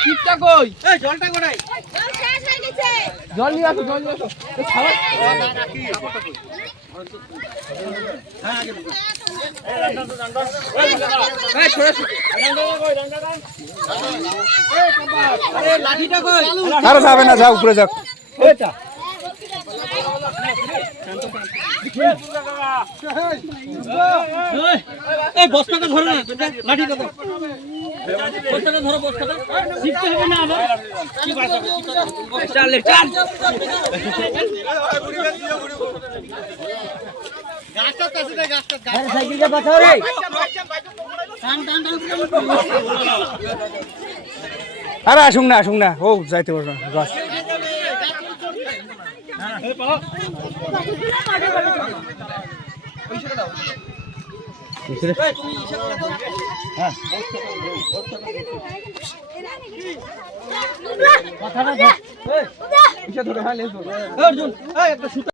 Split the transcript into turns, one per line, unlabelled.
ঠিকটা কই?
এই জলটা কোথায়?
জল নিয়ে আসো জল নিয়ে আসো। এ খাবার এই সরে সরে
আরে লাঠিটা কই?
আরে যাবে না যা উপরে যাক
এই বস্তাটা ধরো না ধরো। বস্তাটা ধরো শিখতে হবে না টান
আরে আসুন না আসুন না। ও, যাইতে পারবে না। বাস
অর্জুন একটা সুতা